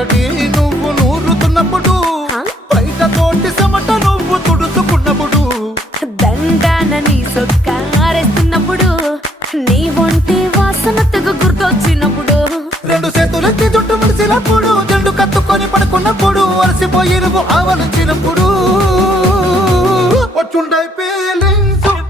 పచ్చడి నువ్వు నూరుతున్నప్పుడు, బయట తోటి సమట నువ్వు తుడుచుకున్నప్పుడు, దండాన నీ సొక్క ఆరేస్తున్నప్పుడు, నీ ఒంటి వాసన తెగ గుర్తొచ్చినప్పుడు, రెండు చేతులెత్తి జుట్టు ముడిసినప్పుడు, జండు కత్తుకొని పడుకున్నప్పుడు, అలసిపోయి నువ్వు ఆవలించినప్పుడు